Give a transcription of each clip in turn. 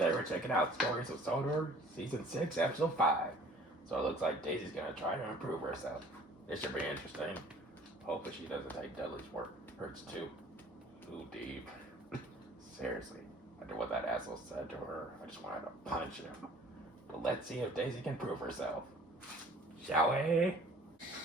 Today we're checking out Stories of Sodor, Season 6, Episode 5. So it looks like Daisy's gonna try to improve herself. It should be interesting. Hopefully she doesn't take Dudley's work. Hurts too. Too deep. Seriously. After what that asshole said to her, I just wanted to punch him. But let's see if Daisy can prove herself. Shall we?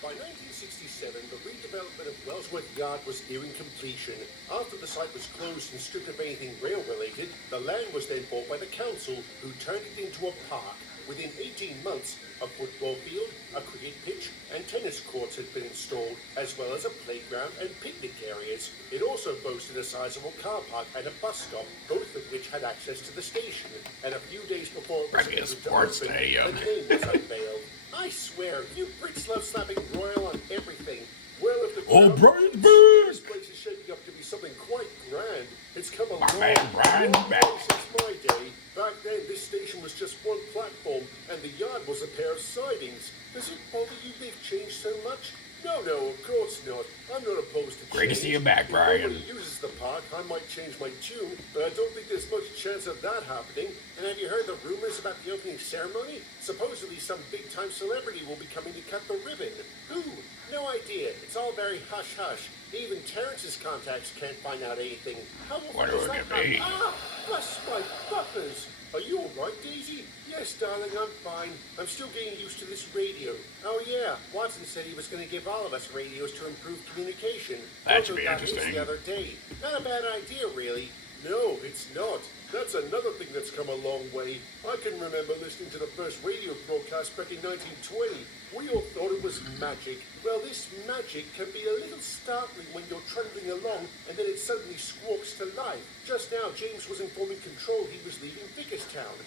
By 1967, the redevelopment of Wellsworth Yard was nearing completion. After the site was closed and stripped of anything rail-related, the land was then bought by the council, who turned it into a park. Within 18 months, a football field, a cricket pitch, and tennis courts had been installed, as well as a playground and picnic areas. It also boasted a sizable car park and a bus stop, both of which had access to the station. And a few days before it was scheduled to open, the name was unveiled. I swear, you Brits love slapping royal on everything. Well, if the Brian's this place is shaping up to be something quite grand. It's come a long way since my day. Back then, this station was just one platform, and the yard was a pair of sidings. Does it bother you they've changed so much? No, of course not. I'm not opposed to change. Great to see you back, Brian. If nobody uses the park, I might change my tune, but I don't think there's much chance of that happening. And have you heard the rumors about the opening ceremony? Supposedly some big-time celebrity will be coming to cut the ribbon. Who? No idea. It's all very hush-hush. Even Terrence's contacts can't find out anything. How What does would that it be? Ah! Bless my buffers! Are you alright, Daisy? Yes, darling, I'm fine. I'm still getting used to this radio. Oh yeah, Watson said he was going to give all of us radios to improve communication. That should be got his interesting. the other day. Not a bad idea, really. No, it's not. That's another thing that's come a long way. I can remember listening to the first radio broadcast back in 1920. We all thought it was magic. Well, this magic can be a little startling when you're trundling along and then it suddenly squawks to life. Just now, James was informing Control he was leaving Vickerstown.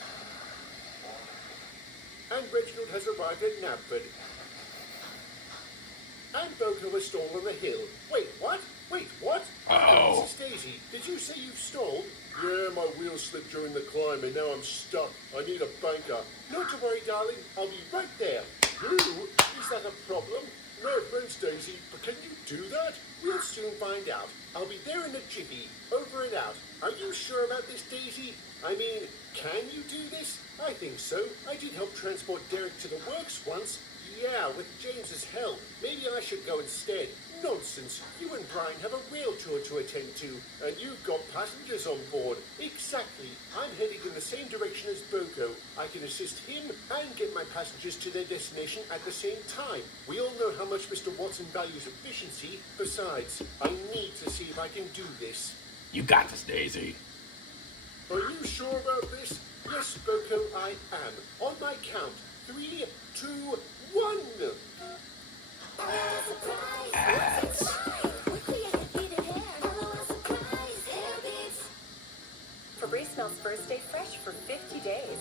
And Reginald has arrived at Knapford. And Boko has stalled on the hill. Wait, what? Oh. This is Daisy. Did you say you've stalled? Yeah, my wheels slipped during the climb and now I'm stuck. I need a banker. Not to worry, darling. I'll be right there. Ooh, is that a problem? No offense, Daisy, but can you do that? We'll soon find out. I'll be there in a jiffy. Over and out. Are you sure about this, Daisy? I mean, can you do this? I think so. I did help transport Derek to the works once. Yeah, with James's help. Maybe I should go instead. Nonsense. You and Brian have a rail tour to attend to, and you've got passengers on board. Exactly. I'm heading in the same direction as Boko. I can assist him and get my passengers to their destination at the same time. We all know how much Mr. Watson values efficiency. Besides, I need to see if I can do this. You got this, Daisy. Are you sure about this? Yes, Boko, I am. On my count. 3, 2, 1. Febreze smells first day fresh for 50 days.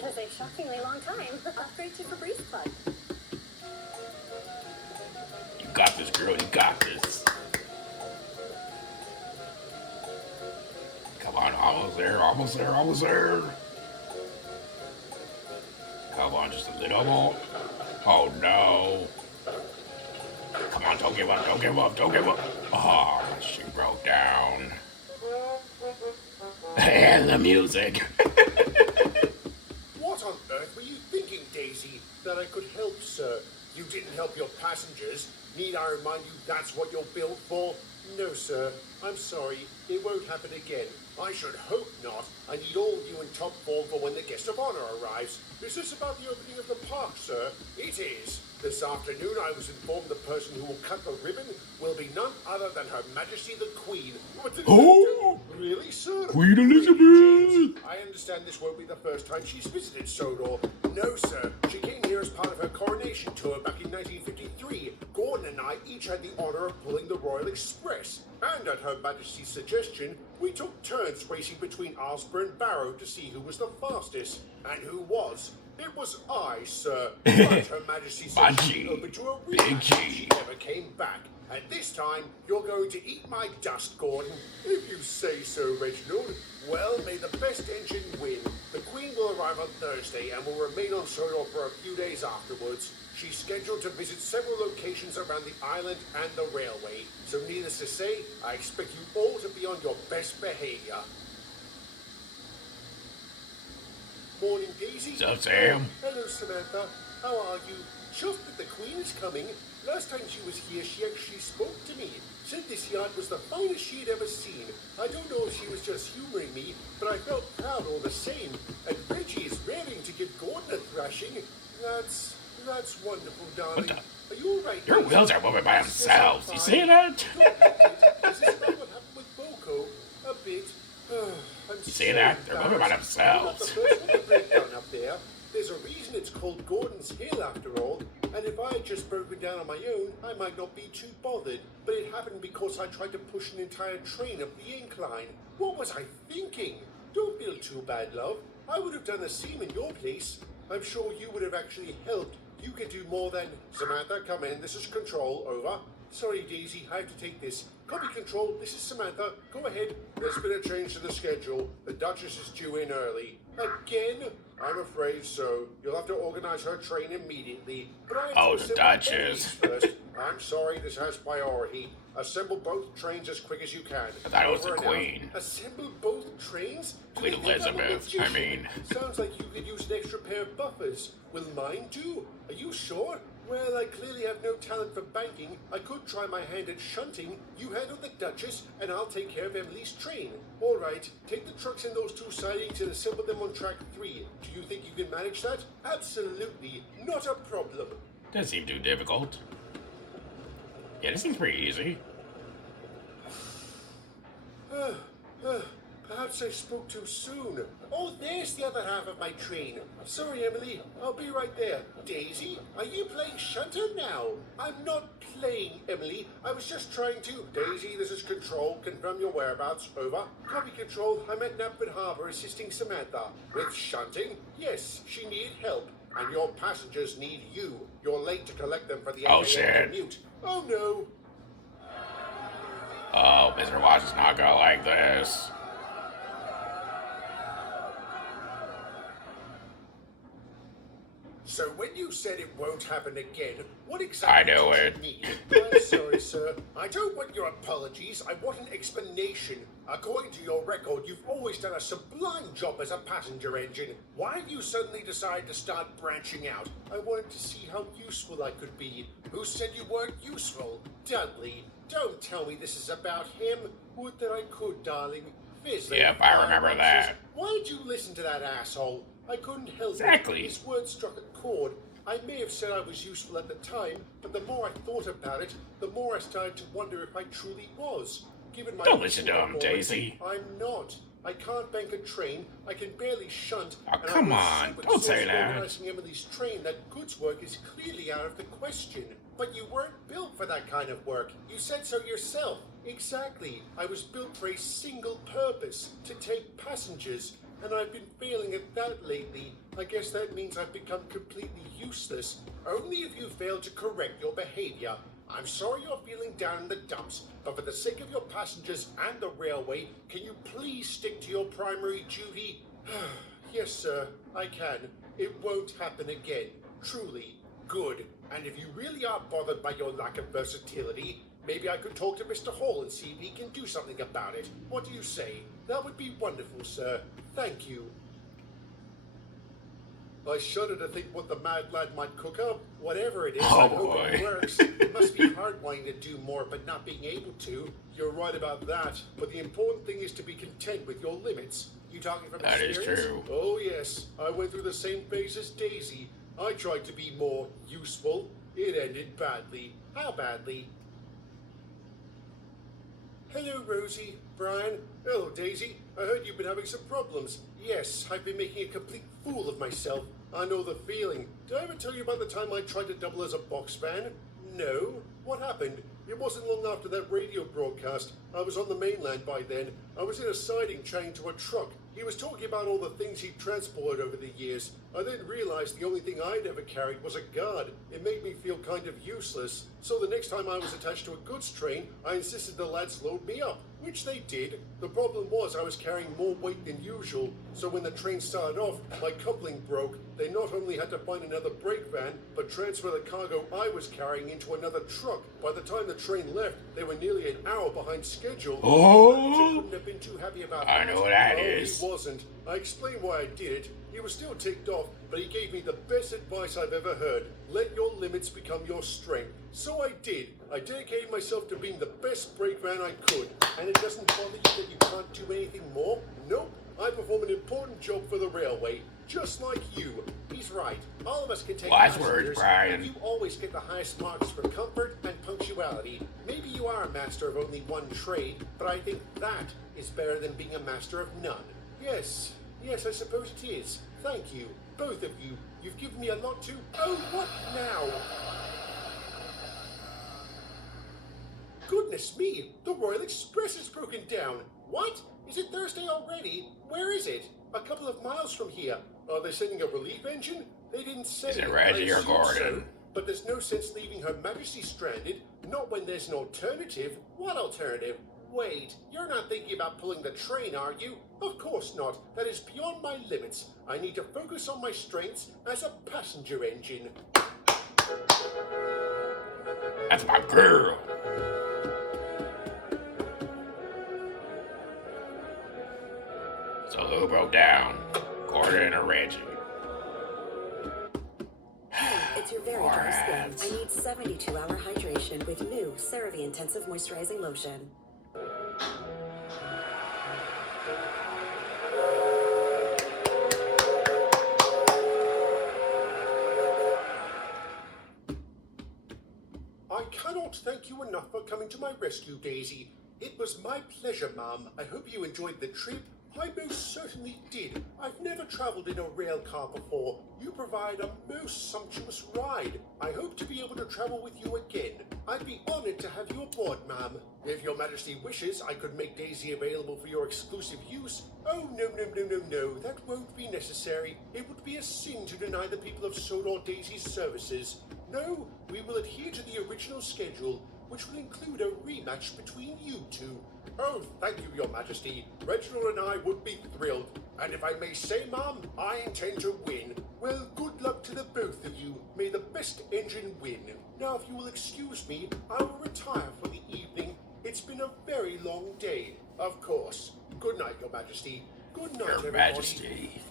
That is a shockingly long time. Upgrade to Febreze Plug. You got this, girl. You got this. Come on, almost there. Come on, just a little more. Oh, no. Come on, don't give up. Oh, she broke down. And the music. What on earth were you thinking, Daisy? That I could help, sir? You didn't help your passengers. Need I remind you that's what you're built for? No, sir. I'm sorry. It won't happen again. I should hope not. I need all you in top form for when the guest of honor arrives. Is this about the opening of the park, sir? It is. This afternoon I was informed the person who will cut the ribbon will be none other than Her Majesty the Queen. Oh! Really, sir? Queen Elizabeth! I understand this won't be the first time she's visited Sodor. No, sir. She came here as part of her coronation tour back in 1953. Gordon and I each had the honor of pulling the Royal Express. And at Her Majesty's suggestion, we took turns racing between Aylesbury and Barrow to see who was the fastest. And who was? It was I, sir. But Her Majesty said she opened to a rematch if she never came back. And this time, you're going to eat my dust, Gordon. If you say so, Reginald. Well, may the best engine win. The Queen will arrive on Thursday and will remain on Sodor for a few days afterwards. She's scheduled to visit several locations around the island and the railway. So needless to say, I expect you all to be on your best behavior. Morning, Daisy. What's up, Sam? Hello, Samantha. How are you? Chuffed that the Queen is coming. Last time she was here, she actually spoke to me. Said this yacht was the finest she had ever seen. I don't know if she was just humoring me, but I felt proud all the same. And Reggie is raring to give Gordon a thrashing. That's wonderful, darling. What Are you all right? Your Daisy? wheels are moving by Yes, themselves. I'm You fine. see that? Is this about what happened with Boko? A bit. I'm You see that? They're moving by I'm not themselves. the first one to break down up there. There's a reason it's called Gordon's Hill after all. And if I had just broken down on my own, I might not be too bothered. But it happened because I tried to push an entire train up the incline. What was I thinking? Don't feel too bad, love. I would have done the same in your place. I'm sure you would have actually helped. You can do more than... Samantha, come in. This is Control. Over. Sorry, Daisy. I have to take this. Copy, Control. This is Samantha. Go ahead. There's been a change to the schedule. The Duchess is due in early. Again? I'm afraid so. You'll have to organize her train immediately. But I have Oh, to the assemble Duchess. both first. I'm sorry, this has priority. Assemble both trains as quick as you can. I thought it was the Over and out. Queen. Assemble both trains? Do Queen they think I'm a Elizabeth, I magician? mean. Sounds like you could use an extra pair of buffers. Will mine do? Are you sure? Well, I clearly have no talent for banking. I could try my hand at shunting. You handle the Duchess, and I'll take care of Emily's train. All right, take the trucks in those two sidings and assemble them on track 3. Do you think you can manage that? Absolutely. Not a problem. Doesn't seem too difficult. Yeah, this seems pretty easy. Perhaps I spoke too soon. Oh, there's the other half of my train. Sorry, Emily. I'll be right there. Daisy, are you playing shunter now? I'm not playing, Emily. I was just trying to... Daisy, this is Control. Confirm your whereabouts. Over. Copy, Control. I'm at Knapford Harbor assisting Samantha. With shunting? Yes, she needed help. And your passengers need you. You're late to collect them for the 8 Oh, a.m. shit. commute. Oh, no. Oh, Mr. Watch is not gonna like this. So when you said it won't happen again, what exactly I knew did it. you mean? I'm sorry, sir. I don't want your apologies. I want an explanation. According to your record, you've always done a sublime job as a passenger engine. Why have you suddenly decided to start branching out? I wanted to see how useful I could be. Who said you weren't useful? Dudley. Don't tell me this is about him. Would that I could, darling. Fizzling. Yep, I remember that. Why did you listen to that asshole? I couldn't help Exactly. it. His words struck a chord. I may have said I was useful at the time, but the more I thought about it, the more I started to wonder if I truly was. Given my Don't listen to recent him, performance, Daisy. I'm not. I can't bank a train. I can barely shunt. Oh, and come I'm on, super don't say sore that. Organizing Emily's train, that goods work is clearly out of the question. But you weren't built for that kind of work. You said so yourself. Exactly. I was built for a single purpose, to take passengers. And I've been failing at that lately. I guess that means I've become completely useless. Only if you fail to correct your behavior. I'm sorry you're feeling down in the dumps, but for the sake of your passengers and the railway, can you please stick to your primary duty? Yes, sir, I can. It won't happen again. Truly. Good. And if you really are bothered by your lack of versatility, maybe I could talk to Mr. Hall and see if he can do something about it. What do you say? That would be wonderful, sir. Thank you. I shudder to think what the mad lad might cook up. Whatever it is, Oh, I hope it boy. works. It must be hard wanting to do more but not being able to. You're right about that. But the important thing is to be content with your limits. You talking from That is experience? true. Oh, yes. I went through the same phase as Daisy. I tried to be more useful. It ended badly. How badly? Hello, Rosie. Brian. Hello, Daisy. I heard you've been having some problems. Yes, I've been making a complete fool of myself. I know the feeling. Did I ever tell you about the time I tried to double as a box fan? No. What happened? It wasn't long after that radio broadcast. I was on the mainland by then. I was in a siding chained to a truck. He was talking about all the things he'd transported over the years. I then realized the only thing I'd ever carried was a guard. It made me feel kind of useless. So the next time I was attached to a goods train, I insisted the lads load me up, which they did. The problem was I was carrying more weight than usual. So when the train started off, my coupling broke. They not only had to find another brake van, but transfer the cargo I was carrying into another truck. By the time the train left, they were nearly an hour behind schedule. Oh. I couldn't have been too happy about I that. know what that No, is. he wasn't. I explained why I did it. He was still ticked off, but he gave me the best advice I've ever heard. Let your limits become your strength. So I did. I dedicated myself to being the best brakeman I could. And it doesn't bother you that you can't do anything more? Nope. I perform an important job for the railway, just like you. He's right. All of us can take Wise passengers, words, Brian. and you always get the highest marks for comfort and punctuality. Maybe you are a master of only one trade, but I think that is better than being a master of none. Yes, I suppose it is. Thank you, both of you. You've given me a lot to... Oh, what now? Goodness me, the Royal Express is broken down. What? Is it Thursday already? Where is it? A couple of miles from here. Are they sending a relief engine? They didn't say. Is it Reggie I or assume Gordon? so, but there's no sense leaving Her Majesty stranded. Not when there's an alternative. What alternative? Wait, you're not thinking about pulling the train, are you? Of course not. That is beyond my limits. I need to focus on my strengths as a passenger engine. That's my girl. So who broke down? Gordon or Reggie? It's your very dry skin. I need 72-hour hydration with new CeraVe Intensive Moisturizing Lotion. I cannot thank you enough for coming to my rescue, Daisy. It was my pleasure, Mum. I hope you enjoyed the trip. I most certainly did. I've never travelled in a rail car before. You provide a most sumptuous ride. I hope to be able to travel with you again. I'd be honoured to have you aboard, ma'am. If your Majesty wishes, I could make Daisy available for your exclusive use. Oh, no. That won't be necessary. It would be a sin to deny the people of Sodor Daisy's services. No, we will adhere to the original schedule, which will include a rematch between you two. Oh, thank you, Your Majesty. Reginald and I would be thrilled. And if I may say, Ma'am, I intend to win. Well, good luck to the both of you. May the best engine win. Now, if you will excuse me, I will retire for the evening. It's been a very long day. Of course. Good night, Your Majesty. Good night, Your everybody. Majesty.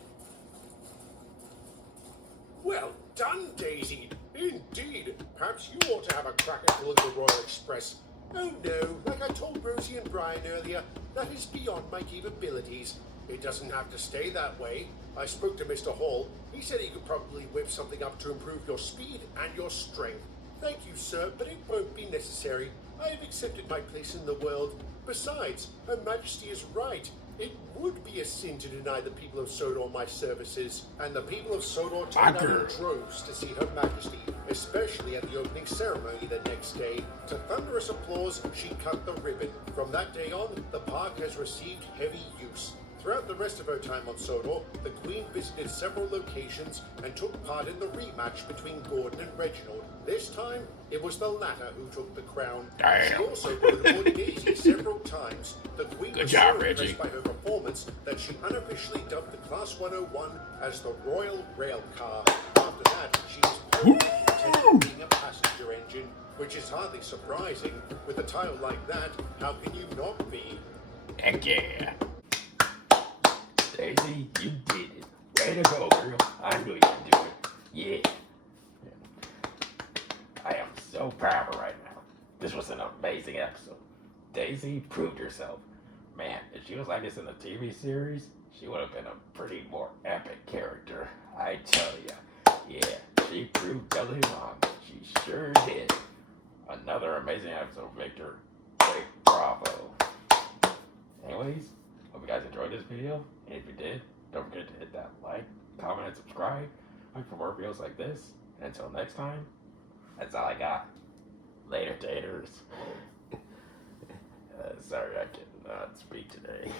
Well done, Daisy. Indeed. Perhaps you ought to have a crack at pulling the Royal Express. Oh no, like I told Rosie and Brian earlier, that is beyond my capabilities. It doesn't have to stay that way. I spoke to Mr. Hall. He said he could probably whip something up to improve your speed and your strength. Thank you, sir, but it won't be necessary. I have accepted my place in the world. Besides, Her Majesty is right. It would be a sin to deny the people of Sodor my services, and the people of Sodor turned out in droves to see Her Majesty, especially at the opening ceremony the next day. To thunderous applause, she cut the ribbon. From that day on, the park has received heavy use. Throughout the rest of her time on Sodor, the Queen visited several locations and took part in the rematch between Gordon and Reginald. This time, it was the latter who took the crown. Damn. She also rode aboard Daisy several times. The Queen was so impressed by her performance that she unofficially dubbed the Class 101 as the Royal Rail Car. After that, she was perfectly content with being a passenger engine, which is hardly surprising. With a title like that, how can you not be? Heck yeah. Daisy, you did it. Way to go, girl. I knew you could do it. Yeah. I am so proud of her right now. This was an amazing episode. Daisy proved herself. Man, if she was like this in the TV series, she would have been a pretty more epic character. I tell ya. Yeah, she proved Dudley wrong. She sure did. Another amazing episode, Victor. Great, bravo. Anyways, hope you guys enjoyed this video. And if you did, don't forget to hit that like, comment, and subscribe. For more videos like this. And until next time, that's all I got. Later, taters. Sorry, I cannot speak today.